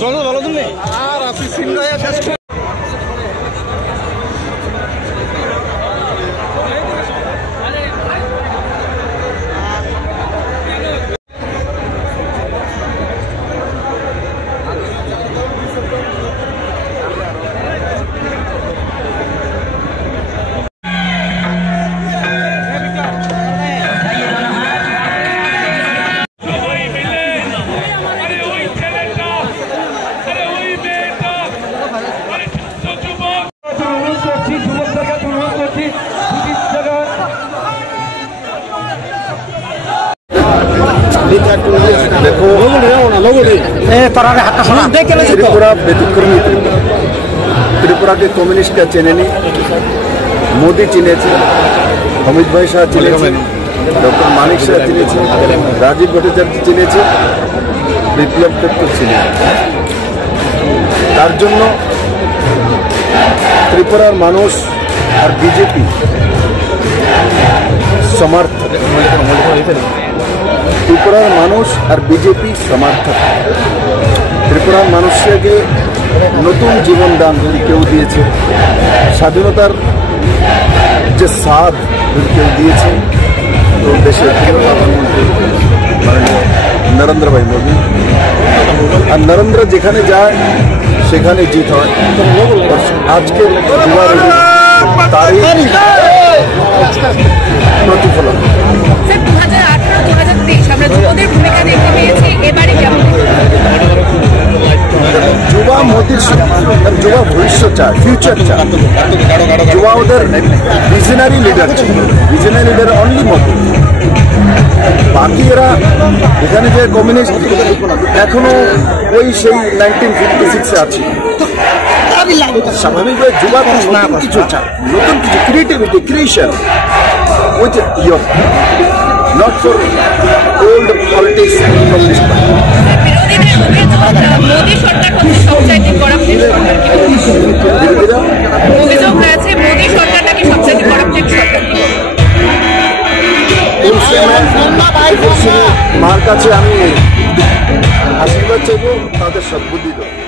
চলো ভালো তুমি আর আসি সিমরায়া শেষ त्रिपुरा के कम्युनिस्ट का चेनेनी मोदी चिने अमित भाई शाह चिने डॉक्टर मानिक शाह चिने राजीव भट्टाचार्य चिने विप्लव दत्त चिने तार जन्य त्रिपुरार मानुष और बीजेपी समर्थक त्रिपुरार मानुष और बीजेपी समर्थक त्रिपुरार मानुष्य के नतून जीवन दान क्यों दिए स्वाधीनतार जो स्वाद क्यों दिए तो देशे प्रधानमंत्री नरेंद्र भाई मोदी और नरेंद्र जेखाने जाए सेखाने जीत है आज के युवा प्रतिफलन युवा मोदी युवा भविष्य चाय फ्यूचर चाय युवा उधर विजनरी लीडर ओनली मोदी बाकी एरा এখানে যে কমিউনিস্ট এখনো ওই সেই 1956 আছে স্বাভাবিকভাবে যুবা নতুন কিছু চায় নতুন কিছু creativity creation with year not for old politics from this party. Modi सरकार को सबचाইতে করাপ্টেড সরকার অভিযোগ রয়েছে মোদি সরকার নাকি সবচেয়ে করাপ্টেড সরকার। মার কাছে আমি আশীর্বাদ চাইব, তাদের সদ্বুদ্ধি দেবো।